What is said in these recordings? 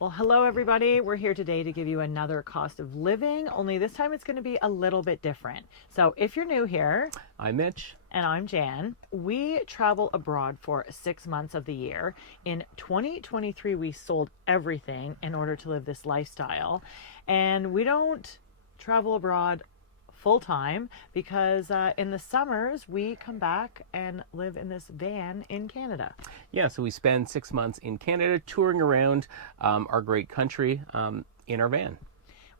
Well, hello everybody. We're here today to give you another cost of living, only this time it's going to be a little bit different. So if you're new here, I'm Mitch. and I'm Jan. We travel abroad for 6 months of the year. In 2023, we sold everything in order to live this lifestyle. And we don't travel abroad full time because in the summers we come back and live in this van in Canada. Yeah, so we spend 6 months in Canada touring around our great country in our van.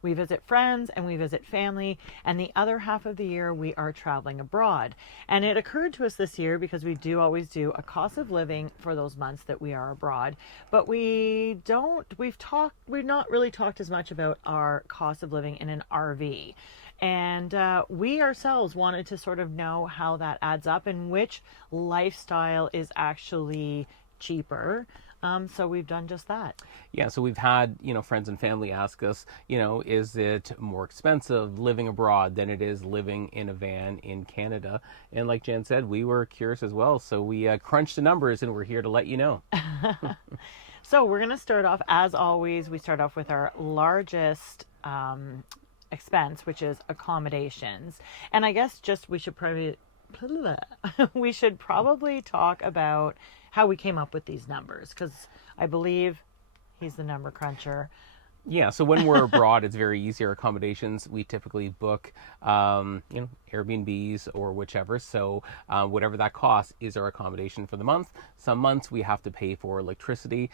We visit friends and we visit family, and the other half of the year we are traveling abroad. And it occurred to us this year, because we do always do a cost of living for those months that we are abroad, but we've not really talked as much about our cost of living in an RV. And we ourselves wanted to sort of know how that adds up and which lifestyle is actually cheaper. So we've done just that. Yeah, so we've had, friends and family ask us, is it more expensive living abroad than it is living in a van in Canada? And like Jan said, we were curious as well. So we crunched the numbers and we're here to let you know. So we're going to start off, as always, we start off with our largest expense, which is accommodations. And I guess we should probably talk about how we came up with these numbers, because I believe he's the number cruncher. Yeah, so when we're abroad, it's very easy. Our accommodations, we typically book, Airbnbs or whichever. So whatever that costs is our accommodation for the month. Some months we have to pay for electricity,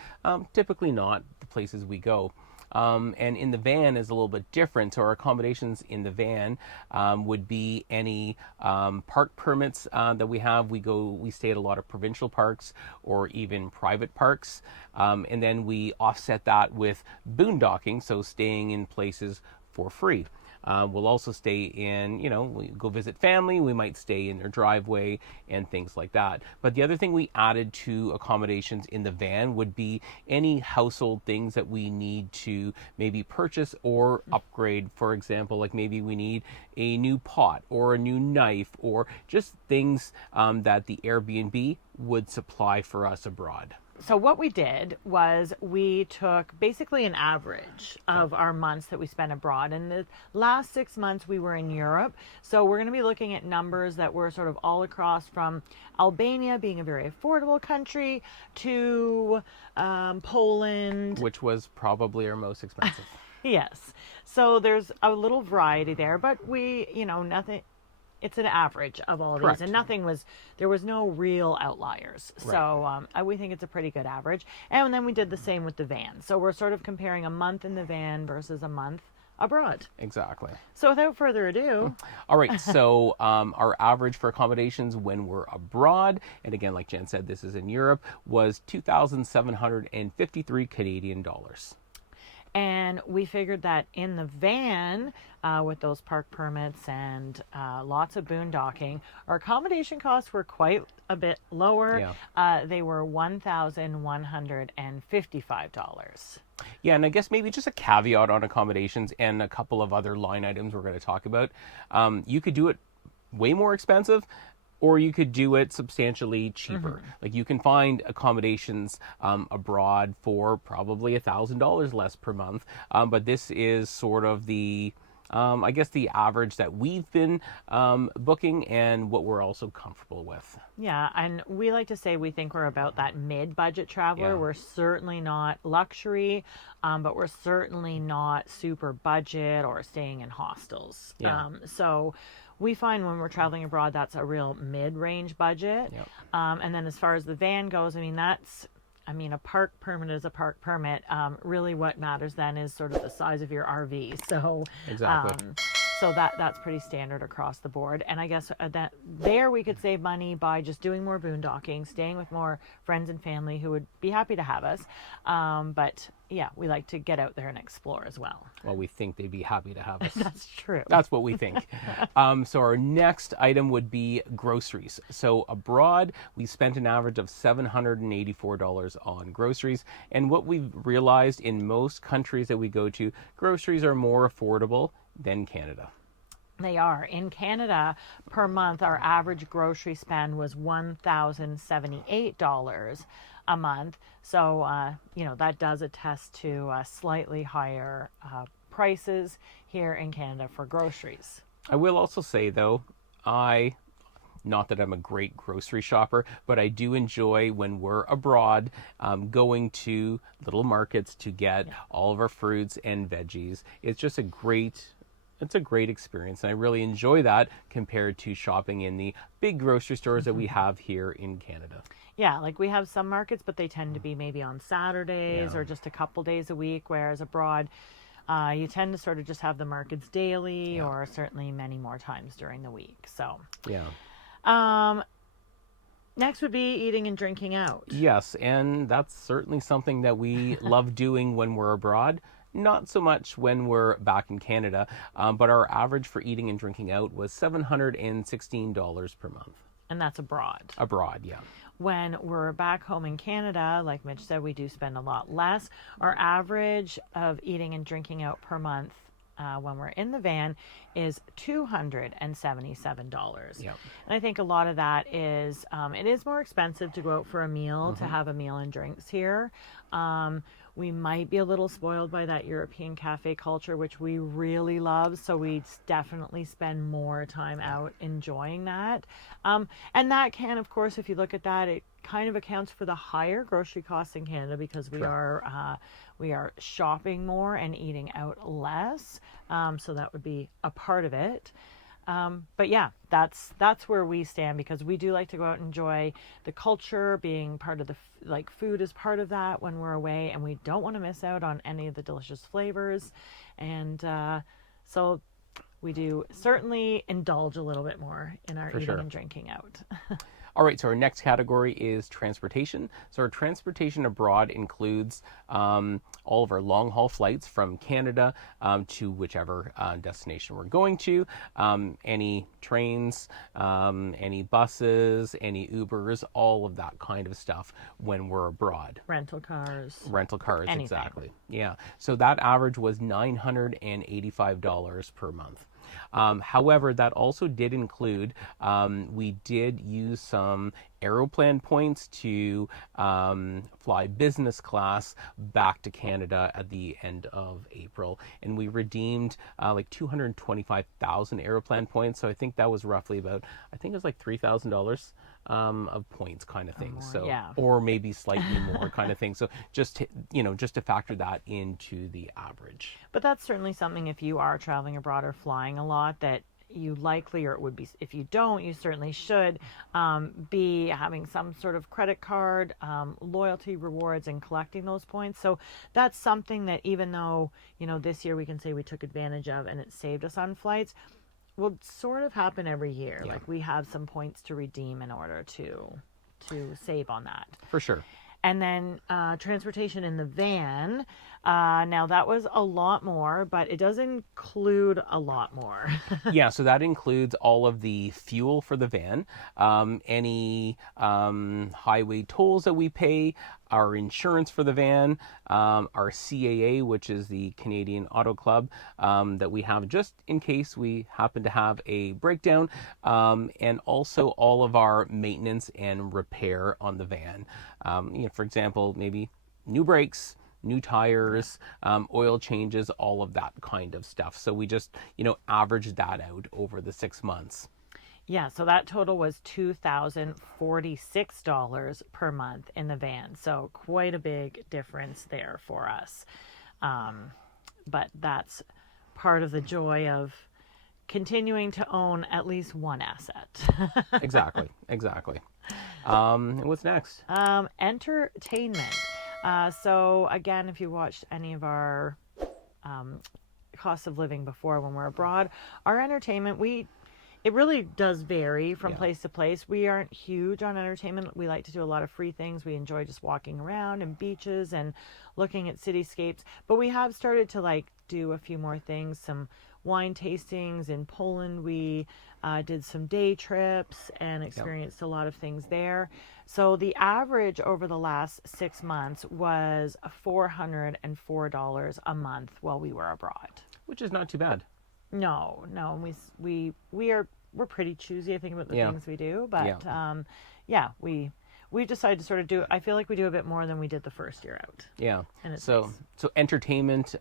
typically not the places we go. And in the van is a little bit different. So our accommodations in the van would be any park permits that we have. We stay at a lot of provincial parks or even private parks. And then we offset that with boondocking, so staying in places for free. We'll also stay in, we go visit family, we might stay in their driveway and things like that. But the other thing we added to accommodations in the van would be any household things that we need to maybe purchase or upgrade. For example, like maybe we need a new pot or a new knife, or just things that the Airbnb would supply for us abroad. So what we did was we took basically an average of our months that we spent abroad. And the last 6 months we were in Europe. So we're going to be looking at numbers that were sort of all across, from Albania being a very affordable country to Poland. Which was probably our most expensive. Yes. So there's a little variety there, but nothing. It's an average of all Correct. these, and there was no real outliers. Right. So we think it's a pretty good average. And then we did the same with the van. So we're sort of comparing a month in the van versus a month abroad. Exactly. So without further ado. All right. So our average for accommodations when we're abroad, and again, like Jen said, this is in Europe, was 2,753 Canadian dollars. And we figured that in the van, with those park permits and lots of boondocking, our accommodation costs were quite a bit lower. Yeah. They were $1,155. Yeah, and I guess maybe just a caveat on accommodations and a couple of other line items we're going to talk about. You could do it way more expensive, or you could do it substantially cheaper. Mm-hmm. Like you can find accommodations abroad for probably $1,000 less per month. But this is sort of the average that we've been booking and what we're also comfortable with. Yeah, and we like to say we think we're about that mid-budget traveler. Yeah. We're certainly not luxury, but we're certainly not super budget or staying in hostels. Yeah. So we find when we're traveling abroad, that's a real mid-range budget. Yep. And then as far as the van goes, a park permit is a park permit. Really what matters then is sort of the size of your RV. So Exactly. So that's pretty standard across the board. And I guess that there we could save money by just doing more boondocking, staying with more friends and family who would be happy to have us. But yeah, we like to get out there and explore as well. Well, we think they'd be happy to have us. That's true. That's what we think. So our next item would be groceries. So abroad, we spent an average of $784 on groceries. And what we've realized in most countries that we go to, groceries are more affordable than Canada. They are. In Canada, per month, our average grocery spend was $1,078. a month. So, that does attest to slightly higher prices here in Canada for groceries. I will also say, though, not that I'm a great grocery shopper, but I do enjoy when we're abroad going to little markets to get all of our fruits and veggies. It's a great experience, and I really enjoy that compared to shopping in the big grocery stores that we have here in Canada. Yeah, like we have some markets, but they tend to be maybe on Saturdays or just a couple days a week, whereas abroad, you tend to sort of just have the markets daily or certainly many more times during the week. So, next would be eating and drinking out. Yes, and that's certainly something that we love doing when we're abroad. Not so much when we're back in Canada, but our average for eating and drinking out was $716 per month. And that's abroad. Abroad, yeah. When we're back home in Canada, like Mitch said, we do spend a lot less. Our average of eating and drinking out per month when we're in the van is $277. Yep. And I think a lot of that is, it is more expensive to go out for a meal, to have a meal and drinks here. We might be a little spoiled by that European cafe culture, which we really love. So we definitely spend more time out enjoying that. And that can, of course, if you look at that, it kind of accounts for the higher grocery costs in Canada because we are shopping more and eating out less. So that would be a part of it. But yeah, that's where we stand because we do like to go out and enjoy the culture, being part of food is part of that when we're away, and we don't want to miss out on any of the delicious flavors. And so we do certainly indulge a little bit more in our eating and drinking out. All right, so our next category is transportation. So our transportation abroad includes all of our long-haul flights from Canada to whichever destination we're going to, any trains, any buses, any Ubers, all of that kind of stuff when we're abroad. Rental cars, anything. Exactly. Yeah. So that average was $985 per month. However, that also did include, we did use some Aeroplan points to fly business class back to Canada at the end of April. And we redeemed like 225,000 Aeroplan points. So I think that was roughly about, $3,000 of points kind of thing. Or maybe slightly more kind of thing. So just to factor that into the average. But that's certainly something if you are traveling abroad or flying a lot that you likely, or it would be, if you don't, you certainly should be having some sort of credit card, loyalty rewards, and collecting those points. So that's something that even though, this year we can say we took advantage of and it saved us on flights, will sort of happen every year. Yeah. Like we have some points to redeem in order to save on that. For sure. And then transportation in the van. Now that was a lot more, but it does include a lot more. Yeah, so that includes all of the fuel for the van, any highway tolls that we pay, our insurance for the van, our CAA, which is the Canadian Auto Club, that we have just in case we happen to have a breakdown, and also all of our maintenance and repair on the van. For example, maybe new brakes, new tires, oil changes, all of that kind of stuff. So we just, average that out over the 6 months. Yeah, so that total was $2,046 per month in the van. So quite a big difference there for us. But that's part of the joy of continuing to own at least one asset. Exactly. And what's next? Entertainment. So again, if you watched any of our cost of living before when we're abroad, our entertainment, it really does vary from place to place. We aren't huge on entertainment. We like to do a lot of free things. We enjoy just walking around and beaches and looking at cityscapes. But we have started to do a few more things, some wine tastings in Poland. We did some day trips and experienced a lot of things there. So the average over the last 6 months was $404 a month while we were abroad. Which is not too bad. No, we're pretty choosy, I think, about the things we do, but we we decided to sort of I feel like we do a bit more than we did the first year out. Yeah. And it's So nice. so entertainment,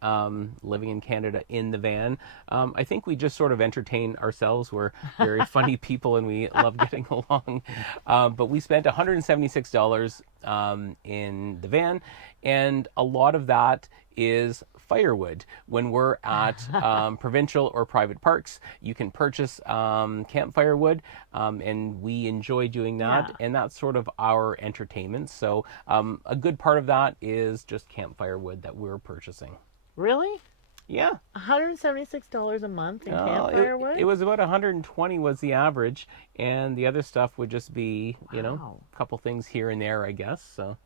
living in Canada in the van. I think we just sort of entertain ourselves. We're very funny people and we love getting along. But we spent $176 in the van, and a lot of that is firewood. When we're at provincial or private parks, you can purchase campfire wood, and we enjoy doing that. Yeah. And that's sort of our entertainment. So a good part of that is just campfire wood that we're purchasing. Really? Yeah. $176 a month in Uh, campfire wood? it was about 120 was the average, and the other stuff would just be, Wow. a couple things here and there, I guess. So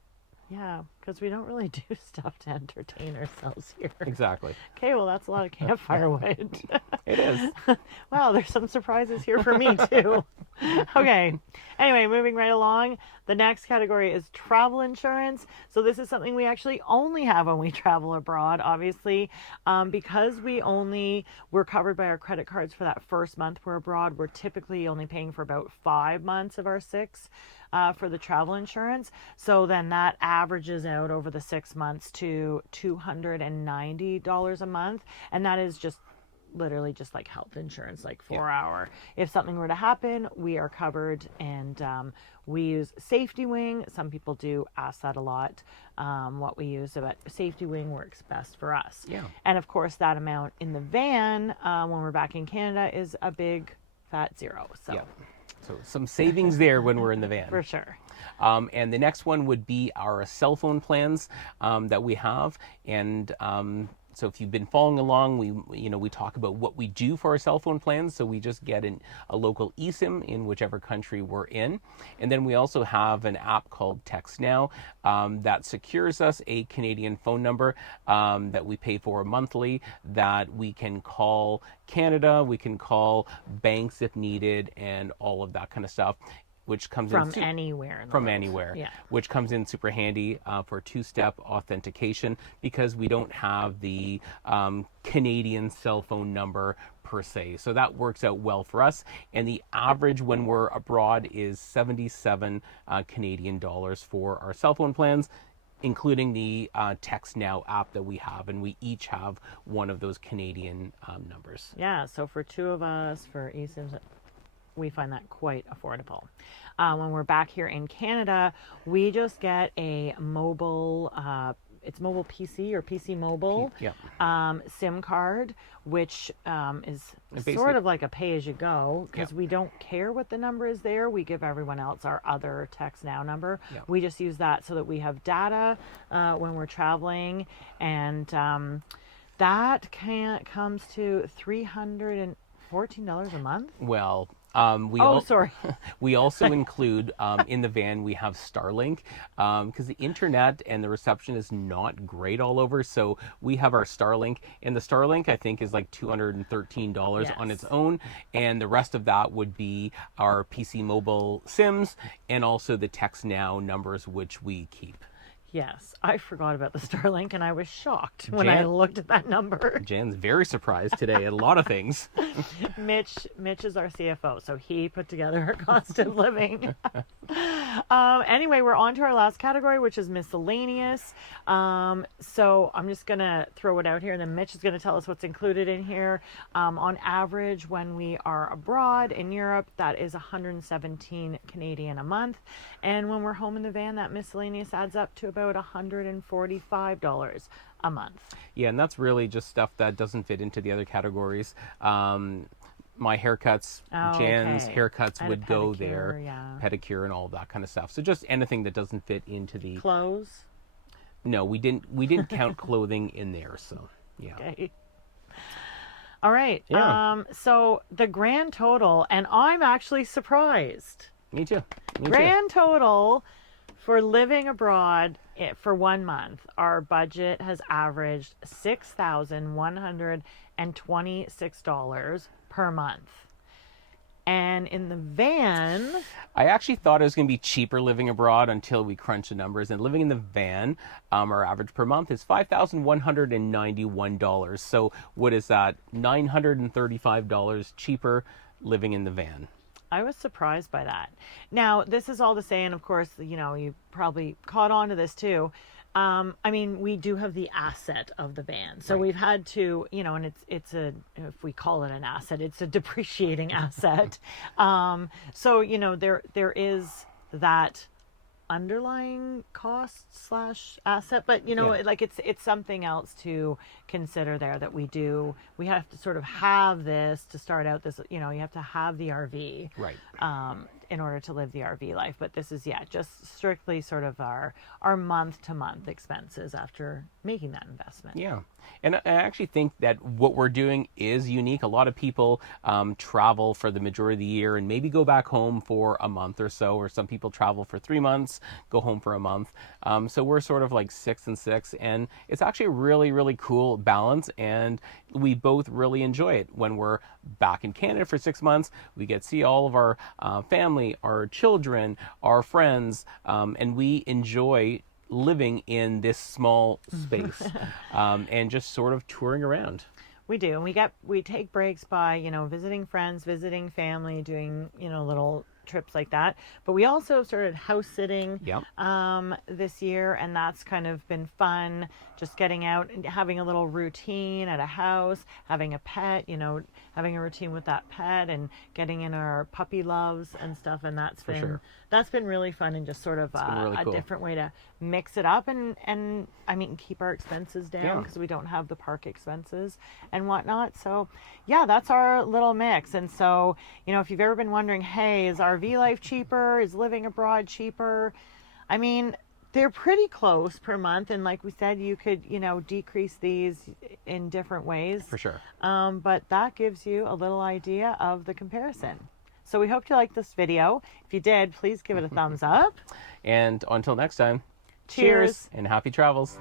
Yeah, because we don't really do stuff to entertain ourselves here. exactly. Okay, well, that's a lot of campfire wood. It is. Wow, there's some surprises here for me, too. Okay. Anyway, moving right along. The next category is travel insurance. So this is something we actually only have when we travel abroad, obviously. Because we're covered by our credit cards for that first month we're abroad, we're typically only paying for about 5 months of our 6 for the travel insurance. So then that averages out over the 6 months to $290 a month. And that is just literally just like health insurance, like 4-hour. If something were to happen, we are covered, and we use Safety Wing. Some people do ask that a lot, what we use, but Safety Wing works best for us. Yeah. And of course, that amount in the van when we're back in Canada is a big fat zero. So Yeah. So some savings there when we're in the van. for sure. And the next one would be our cell phone plans that we have. And so if you've been following along, we talk about what we do for our cell phone plans. So we just get a local eSIM in whichever country we're in. And then we also have an app called Text Now that secures us a Canadian phone number that we pay for monthly, that we can call Canada, we can call banks if needed, and all of that kind of stuff, which comes From in anywhere. from anywhere, Yeah. which comes in super handy for two-step authentication, because we don't have the Canadian cell phone number per se. So that works out well for us. And the average when we're abroad is 77 Canadian dollars for our cell phone plans, including the Text Now app that we have, and we each have one of those Canadian numbers. Yeah, so for 2 of us, for eSIMs, we find that quite affordable. When we're back here in Canada, we just get a mobile, it's mobile PC or PC mobile SIM card, which is sort of like a pay-as-you-go, because we don't care what the number is there. We give everyone else our other Text Now number. Yeah. We just use that so that we have data when we're traveling, and that comes to $314 a month. Well, sorry. we also include in the van, we have Starlink, because the internet and the reception is not great all over. So we have our Starlink, and the Starlink I think is like $213 on its own, and the rest of that would be our PC mobile SIMs and also the Text Now numbers, which we keep. Yes, I forgot about the Starlink, and I was shocked when I looked at that number. Jan's very surprised today at a lot of things. Mitch is our CFO, so he put together our cost of living. Anyway, we're on to our last category, which is miscellaneous. So I'm just going to throw it out here, and then Mitch is going to tell us what's included in here. On average, when we are abroad in Europe, that is 117 Canadian a month. And when we're home in the van, that miscellaneous adds up to about $145 a month. Yeah, and that's really just stuff that doesn't fit into the other categories. My haircuts, Jan's haircuts would go there, pedicure and all of that kind of stuff. So just anything that doesn't fit into the clothes. No, we didn't count clothing in there. So yeah. Okay. All right. Yeah. So the grand total, and I'm actually surprised. Me too. Grand total for living abroad for 1 month, our budget has averaged $6,126 per month. And in the van, I actually thought it was going to be cheaper living abroad until we crunched the numbers. And living in the van, our average per month is $5,191. So what is that? $935 cheaper living in the van. I was surprised by that. Now, this is all to say, and of course, you probably caught on to this too. I mean, we do have the asset of the van. So Right. we've had to, and it's if we call it an asset, it's a depreciating asset. So, there is that underlying cost slash asset, but Yeah. like it's something else to consider there, that we have to sort of have this to start out this, you have to have the RV Right. in order to live the RV life. But this is, just strictly sort of our month to month expenses after making that investment. Yeah. And I actually think that what we're doing is unique. A lot of people travel for the majority of the year and maybe go back home for a month or so, or some people travel for 3 months, go home for a month. So we're sort of like 6 and 6, and it's actually a really, really cool balance, and we both really enjoy it. When we're back in Canada for 6 months, we get to see all of our family, our children, our friends, and we enjoy living in this small space and just sort of touring around. We do, and we take breaks by visiting friends, visiting family, doing little trips like that. But we also started house sitting Yep. this year, and that's kind of been fun. Just getting out and having a little routine at a house, having a pet, having a routine with that pet, and getting in our puppy loves and stuff. And that's been really fun, and just sort of really a cool. different way to mix it up and I mean, keep our expenses down, because we don't have the park expenses and whatnot. So yeah, that's our little mix. And so, if you've ever been wondering, hey, is RV life cheaper? Is living abroad cheaper? I mean, they're pretty close per month. And like we said, you could, decrease these in different ways. For sure. But that gives you a little idea of the comparison. So we hope you liked this video. If you did, please give it a thumbs up. And until next time, Cheers. and happy travels.